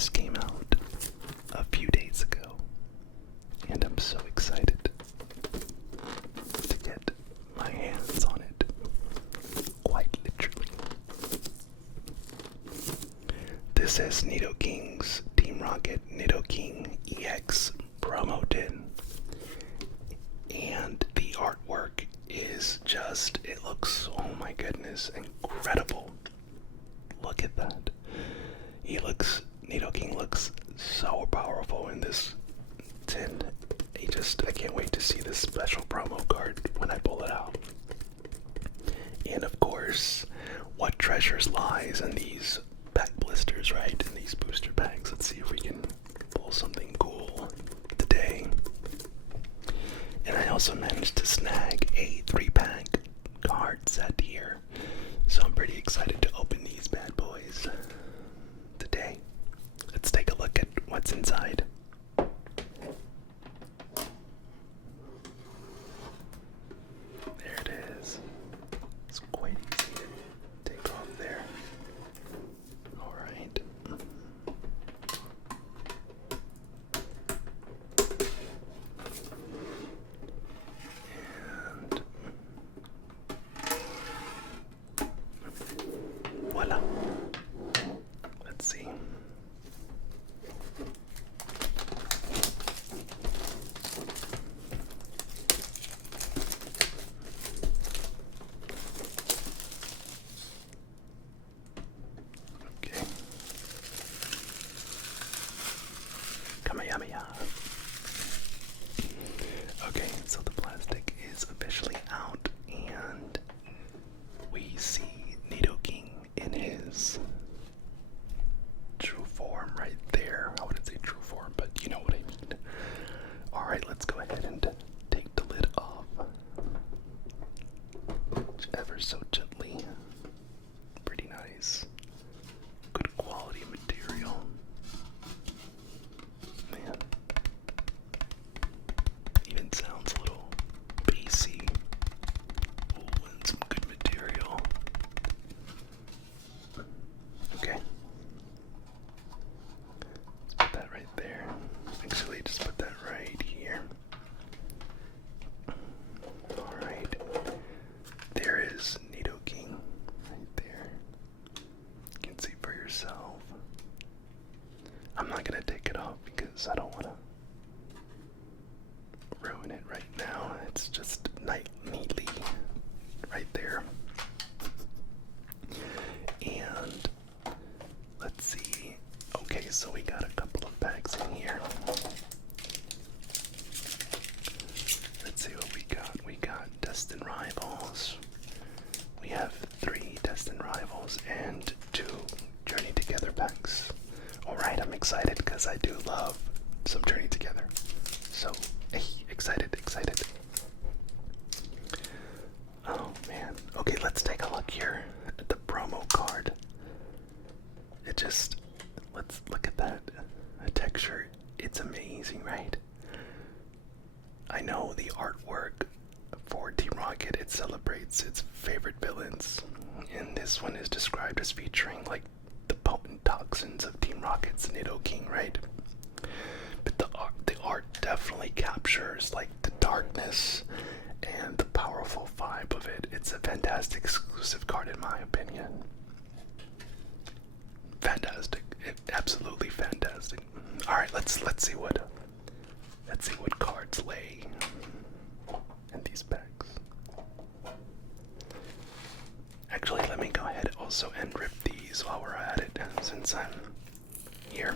This came out a few days ago, and I'm so excited to get my hands on it, quite literally. This is Nidoking's Team Rocket Nidoking EX promo tin, and the artwork is just, it looks, oh my goodness, incredible. Look at that. Nidoking looks so powerful in this tin. I can't wait to see this special promo card when I pull it out. And of course, what treasures lies in these pack blisters, right? In these booster packs. Let's see if we can pull something cool today. And I also managed to snag a 3-pack card set here. So I'm pretty excited to open these bad boys today. Let's take a look at what's inside. There it is. It's quite easy to take off there. Alright. And voila. Let's see. Okay. Kamehameha. Okay, so the plastic is officially out, and we see Nidoking in his true form right there. I wouldn't say true form, but you know what I mean. Alright, let's go ahead and take the lid off. Ever so gently. Pretty nice. Good quality material. Man. Even sounds a little bassy. Ooh, and some good material. Okay. Let's put that right there. Actually, just put that right here. Alright. There is Nidoking right there. You can see for yourself. I'm not gonna take it off because I don't wanna ruin it right now. It's just neatly right there. And let's see. Okay, so we got a couple of bags in here. Let's see what we got. We got Destined Rivals. We have 3 Destined Rivals and 2 Journey Together packs. Alright, I'm excited because I do love some Journey Together. So, hey, excited. Oh man. Okay, let's take a look here at the promo card. Let's look at that. The texture, it's amazing, right? I know the artwork for Team Rocket, it celebrates its favorite villains. And this one is described as featuring like the potent toxins of Team Rocket's Nidoking, right? But the art definitely captures like the darkness and the powerful vibe of it. It's a fantastic exclusive card in my opinion. Fantastic. Absolutely fantastic. Alright, let's see what cards lay in these packs. Actually, let me go ahead also and rip these while we're at it, since I'm here.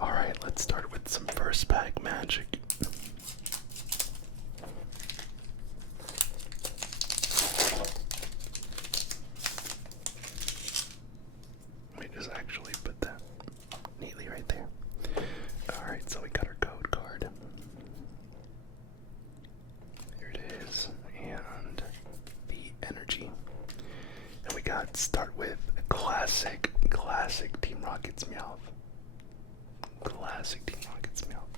Alright, let's start with some first pack magic. Let me just actually put that neatly right there. Alright, so we got our code card. Here it is. And the energy. And we got start with a classic Team Rocket's Meowth. Classic Team Rocket's Meowth.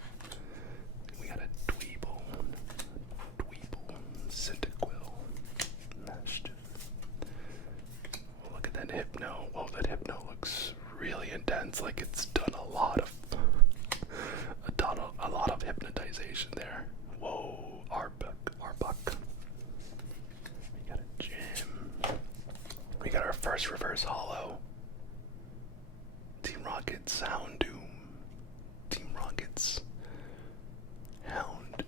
We got a Dweeble, Cyndaquil, Mischief, And Hypno. Oh, that Hypno looks really intense. Like it's done a lot of hypnotization there. Whoa, Arbok. We got a gym. We got our first reverse holo. Team Rocket's Houndoom. Team Rocket's Houndoom.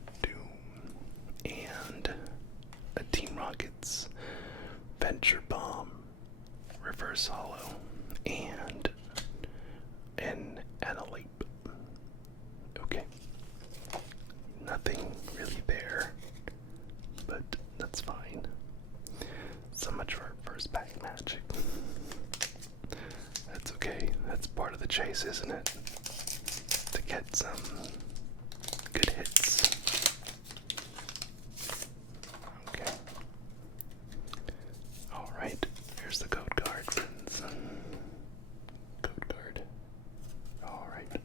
And a Team Rocket's Venture Bomb. Reverse holo. And an Analape. Okay. Nothing really there, but that's fine. So much for first pack magic. That's okay. That's part of the chase, isn't it? To get some good hits. Okay. Alright, here's the code card, friends. Code card. Alright.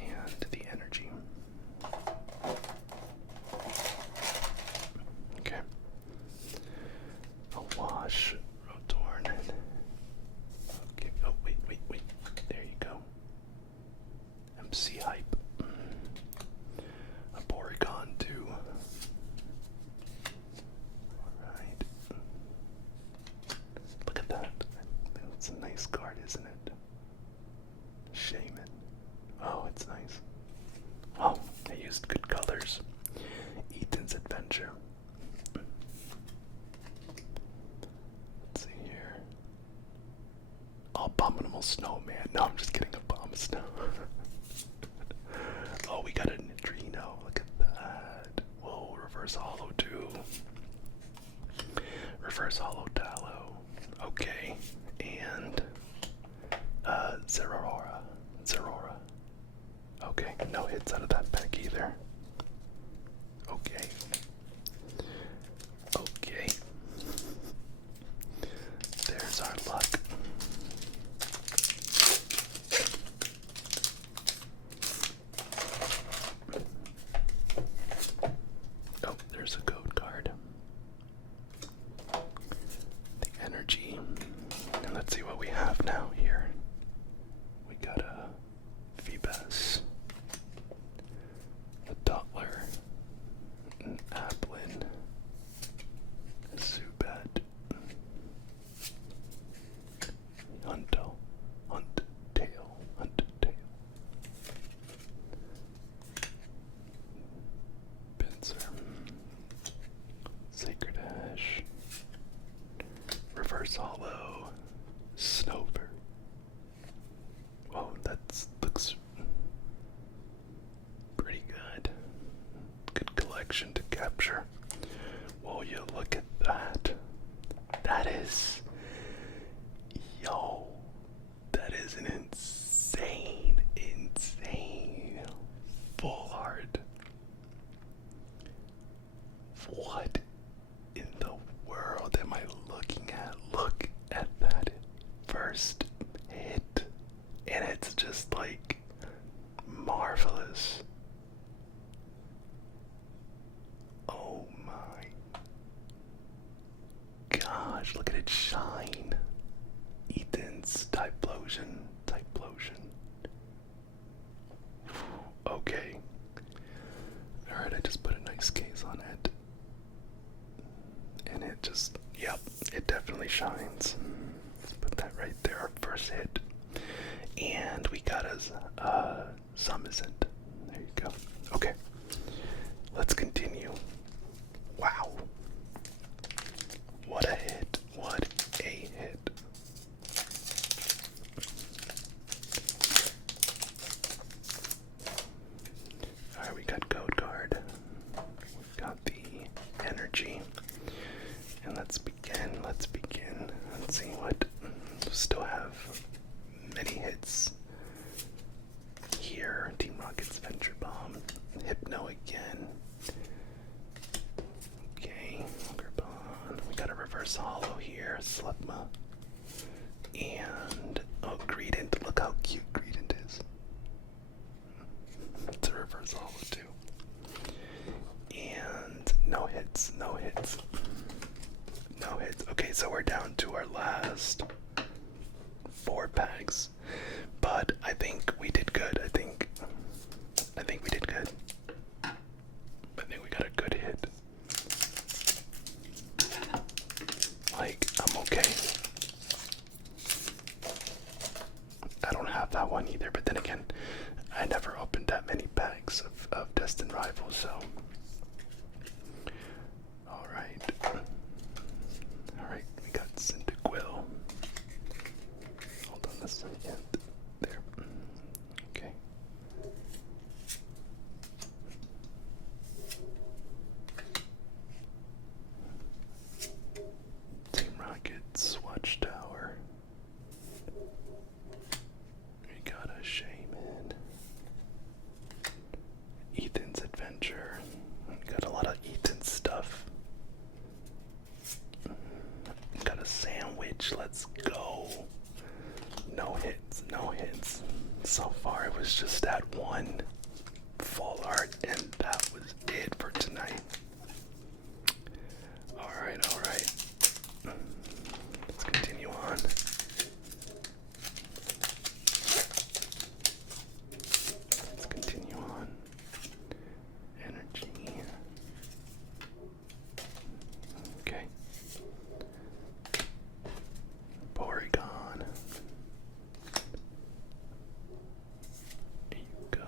And the energy. Okay. A wash, Rotorn. Okay. Oh, wait. There you go. MC Hype. A Porygon too. Alright. Look at that. That's a nice card, isn't it? Shaman. Oh, it's nice. Oh, I used good colors. Ethan's Adventure. Let's see here. Oh, Abominable Snowman. No, I'm just kidding. A Bomb Snow. Oh, we got a Neutrino. Look at that. Whoa, reverse holo too. Reverse holo Dallow. Okay. And Zerora. Okay, no hits out of that pack either. Okay. There's our luck. Oh, there's a code card. The energy. And let's see what we have now here. We got a Phoebus, a Dottler, an Applin, a Zubat, Huntail, Pinsir, Sacred Ash, Reverse Holo, Snover. Oh, that looks pretty good. Good collection to capture. Whoa, you look at that. That is... Yo, that is an insane full art. What in the world am I looking at? Look at that first hit. And it's just like marvelous. Oh my gosh, look at it shine. Ethan's Typlosion. Okay. Alright, I just put a nice case on it. And it just, yep, it definitely shines. Let's put that right there, our first hit. And we got us Summerson. There you go. Okay. Let's continue. Wow. What a hit. What a hit. Alright, we got Code Card. We've got the energy. And let's begin. Let's see what we still have many hits here. Team Rocket's Venture Bomb. Hypno again. Okay, Garbon. We got a reverse holo here. Slugma. And oh, Greedent. Look how cute Greedent is. It's a reverse holo too. And no hits. No hits. Okay, so we're down to our last 4 packs. But I think we did good. I think we did good. I think we got a good hit. Like, I'm okay. I don't have that one either, but then again, I never opened that many packs of Destined Rivals, so. Alright. Alright, we got Cyndaquil. Hold on a second. There. Okay. Team Rocket's Watchtower. We got a Shaman. Ethan's Adventure. We got a lot of Ethan stuff. Got a sandwich. Let's go. No hits, no hits. So far, it was just that one full art, and that was it for tonight. Alright, alright. Let's continue on. Let's continue on. Energy. Okay. Porygon. There you go.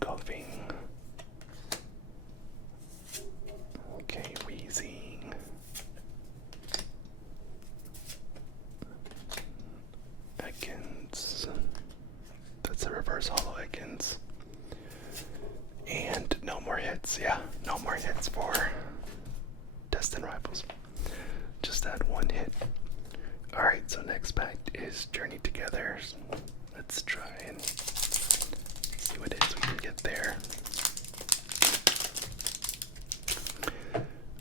Coughing. Okay, wheezing. Ekans. That's a reverse hollow Ekans. And no more hits. Yeah, no more hits for Destined Rivals. Just that one hit. Alright, so next pack is Journey Together. Let's try and see what it is we can get there.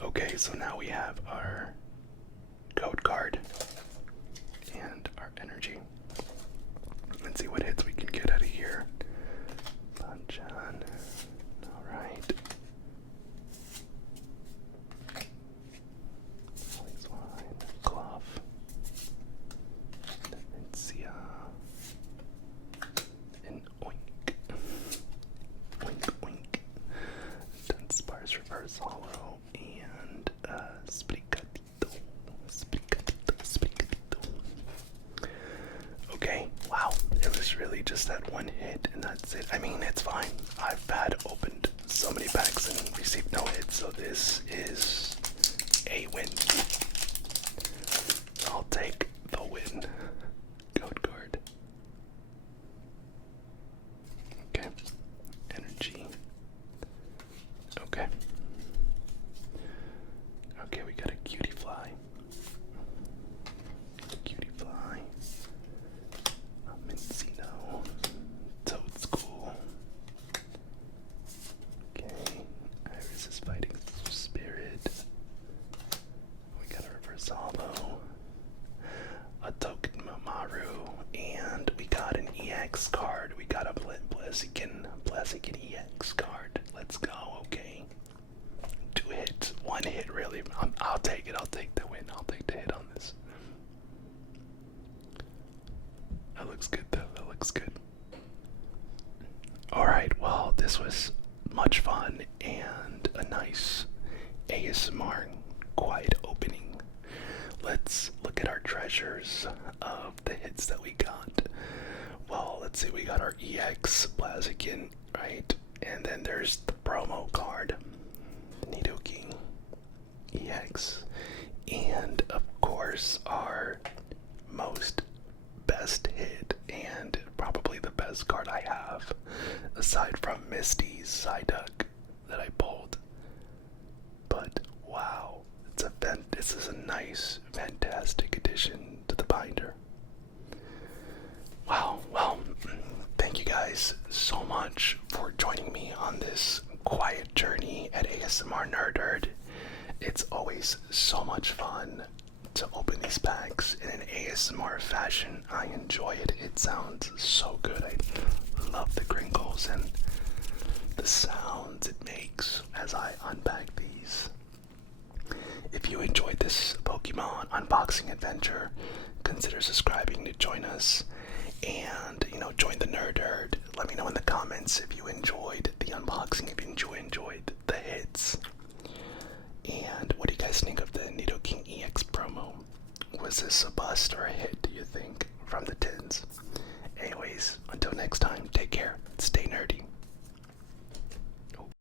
Okay, so now we have our code card and our energy. Let's see what hits we can get out of here. Banchan. Alright. Swine. Clough. Dementia. And Oink. Oink, oink. Dunsparce Reverse Hollow. And, Spricatito. Spricatito. Spricatito. Okay, wow. It was really just that one hit, and that's it. I mean, it's fine. I've had opened so many packs and received no hits, so this is a win. I'll take the win. Code card. Okay. Energy. Okay. Okay, we got a Cutie Fly. Cutie Fly. Mincino. Toad's cool. Okay. Iris is fighting Spirit. We got a Reverse Hollow. A Token Mamaru. And we got an EX card. We got a Blaziken EX card. Let's go, okay. 2 hits. 1 hit, really. I'll take it. I'll take the win. I'll take the hit on this. That looks good, though. That looks good. Alright, well, this was much fun and a nice ASMR quiet opening. Let's look at our treasures of the hits that we got. Well, let's see, we got our EX Blaziken, right? And then there's the promo card, Nidoking EX. And, of course, our most best hit and probably the best card I have, aside from Misty's Psyduck that I pulled. But, wow, this is a nice, fantastic addition to the binder. Wow, well, thank you guys so much for joining me on this quiet journey at ASMR Nerd Herd. It's always so much fun to open these packs in an ASMR fashion. I enjoy it. It sounds so good. I love the crinkles and the sounds it makes as I unpack these. If if you enjoyed this Pokemon unboxing adventure, consider subscribing to join us and, join the nerd herd. Let me know in the comments if you enjoyed the unboxing, if you enjoyed the hits. And what do you guys think of the Nidoking EX promo? Was this a bust or a hit, do you think, from the tins? Anyways, until next time, take care, stay nerdy.